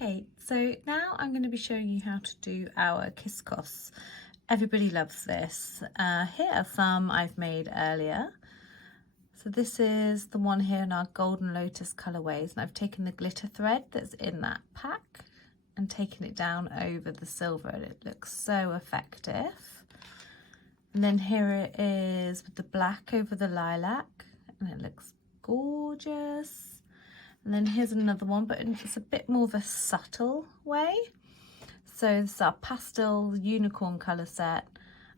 Okay, so now I'm going to be showing you how to do our crisscross. Everybody loves this. Here are some I've made earlier. So this is the one here in our Golden Lotus colorways, and I've taken the glitter thread that's in that pack and taken it down over the silver, and it looks so effective. And then here it is with the black over the lilac, and it looks gorgeous. And then here's another one, but it's a bit more of a subtle way. So this is our pastel unicorn colour set,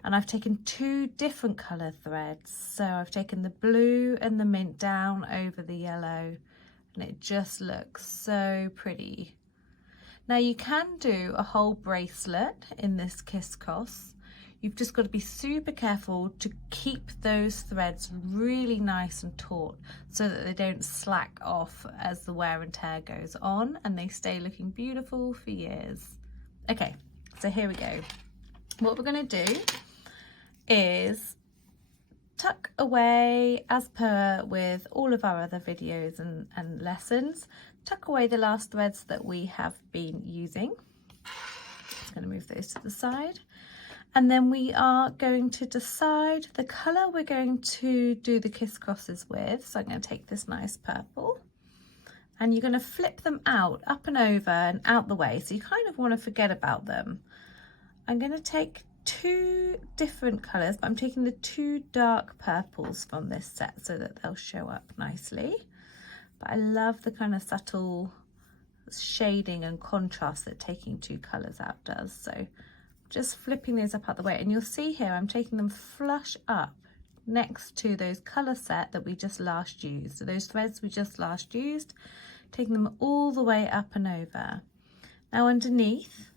and I've taken two different colour threads. So I've taken the blue and the mint down over the yellow, and it just looks so pretty. Now you can do a whole bracelet in this crisscross. You've just got to be super careful to keep those threads really nice and taut so that they don't slack off as the wear and tear goes on, and they stay looking beautiful for years. Okay, so here we go. What we're going to do is tuck away, as per with all of our other videos and lessons, tuck away the last threads that we have been using. Just going to move those to the side. And then we are going to decide the colour we're going to do the crisscrosses with. So I'm going to take this nice purple, and you're going to flip them out, up and over and out the way. So you kind of want to forget about them. I'm going to take two different colours, but I'm taking the two dark purples from this set so that they'll show up nicely. But I love the kind of subtle shading and contrast that taking two colours out does. So just flipping these up out the way, and you'll see here I'm taking them flush up next to those colour set that we just last used. So those threads we just last used, taking them all the way up and over. Now underneath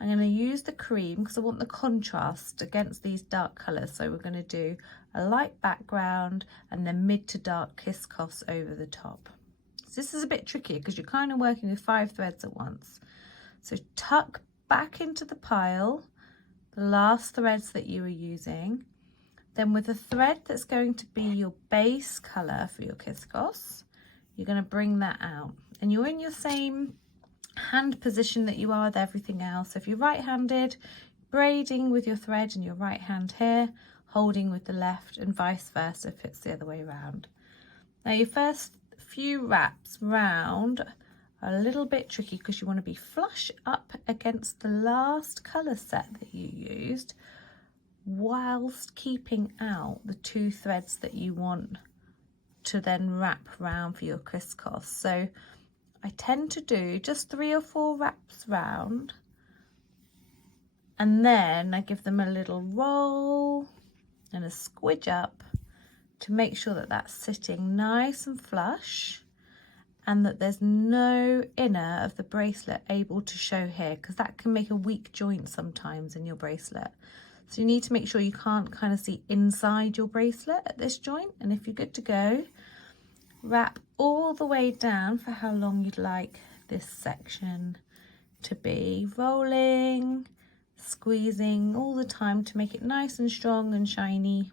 I'm going to use the cream because I want the contrast against these dark colours. So we're going to do a light background and then mid to dark crisscross over the top. So this is a bit tricky because you're kind of working with 5 threads at once. So tuck back into the pile the last threads that you were using, then with the thread that's going to be your base colour for your crisscross, you're going to bring that out, and you're in your same hand position that you are with everything else. So if you're right-handed, braiding with your thread in your right hand here, holding with the left, and vice versa if it's the other way around. Now your first few wraps round a little bit tricky because you want to be flush up against the last colour set that you used whilst keeping out the 2 threads that you want to then wrap round for your crisscross. So I tend to do just 3 or 4 wraps round, and then I give them a little roll and a squidge up to make sure that that's sitting nice and flush, and that there's no inner of the bracelet able to show here, because that can make a weak joint sometimes in your bracelet. So you need to make sure you can't kind of see inside your bracelet at this joint. And if you're good to go, wrap all the way down for how long you'd like this section to be, rolling, squeezing all the time to make it nice and strong and shiny.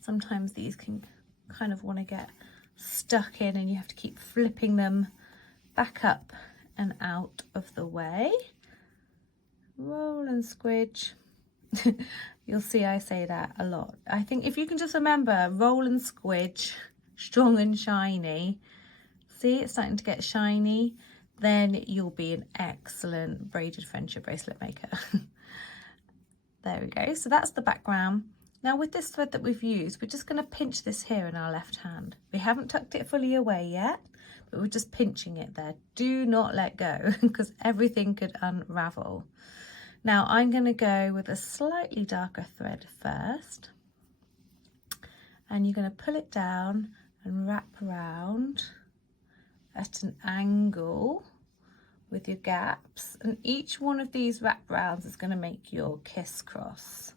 Sometimes these can kind of want to get stuck in, and you have to keep flipping them back up and out of the way. Roll and squidge. You'll see I say that a lot. I think if you can just remember roll and squidge, strong and shiny, see it's starting to get shiny, then you'll be an excellent braided friendship bracelet maker. There we go. So that's the background. Now with this thread that we've used, we're just going to pinch this here in our left hand. We haven't tucked it fully away yet, but we're just pinching it there. Do not let go because everything could unravel. Now I'm going to go with a slightly darker thread first, and you're going to pull it down and wrap around at an angle with your gaps, and each one of these wrap rounds is going to make your crisscross.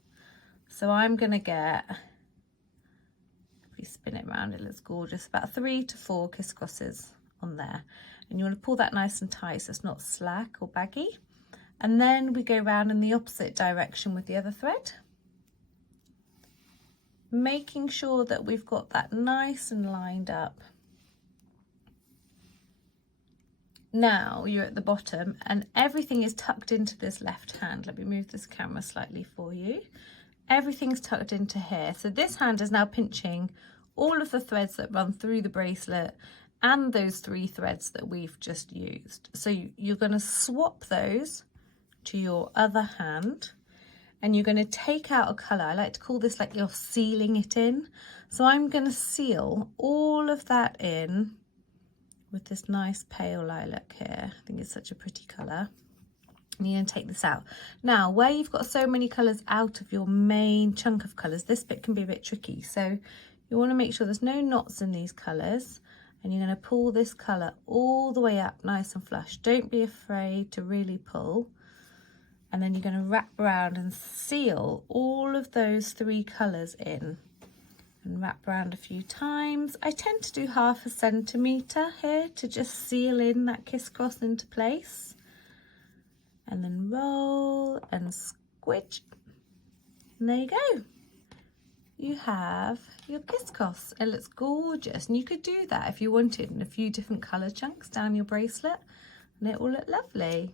So I'm going to get, if we spin it around, it looks gorgeous, about 3 to 4 crisscrosses on there. And you want to pull that nice and tight so it's not slack or baggy. And then we go round in the opposite direction with the other thread, making sure that we've got that nice and lined up. now you're at the bottom and everything is tucked into this left hand. Let me move this camera slightly for you. Everything's tucked into here. So this hand is now pinching all of the threads that run through the bracelet and those 3 threads that we've just used. So you're going to swap those to your other hand and you're going to take out a colour. I like to call this like you're sealing it in. So I'm going to seal all of that in with this nice pale lilac here. I think it's such a pretty colour. And you're going to take this out. Now, where you've got so many colours out of your main chunk of colours, this bit can be a bit tricky. So you want to make sure there's no knots in these colours. And you're going to pull this colour all the way up nice and flush. Don't be afraid to really pull. And then you're going to wrap around and seal all of those 3 colours in. And wrap around a few times. I tend to do 1/2 centimetre here to just seal in that crisscross into place. And then roll and squidge. And there you go. You have your crisscross. It looks gorgeous. And you could do that if you wanted in a few different colour chunks down your bracelet. And it will look lovely.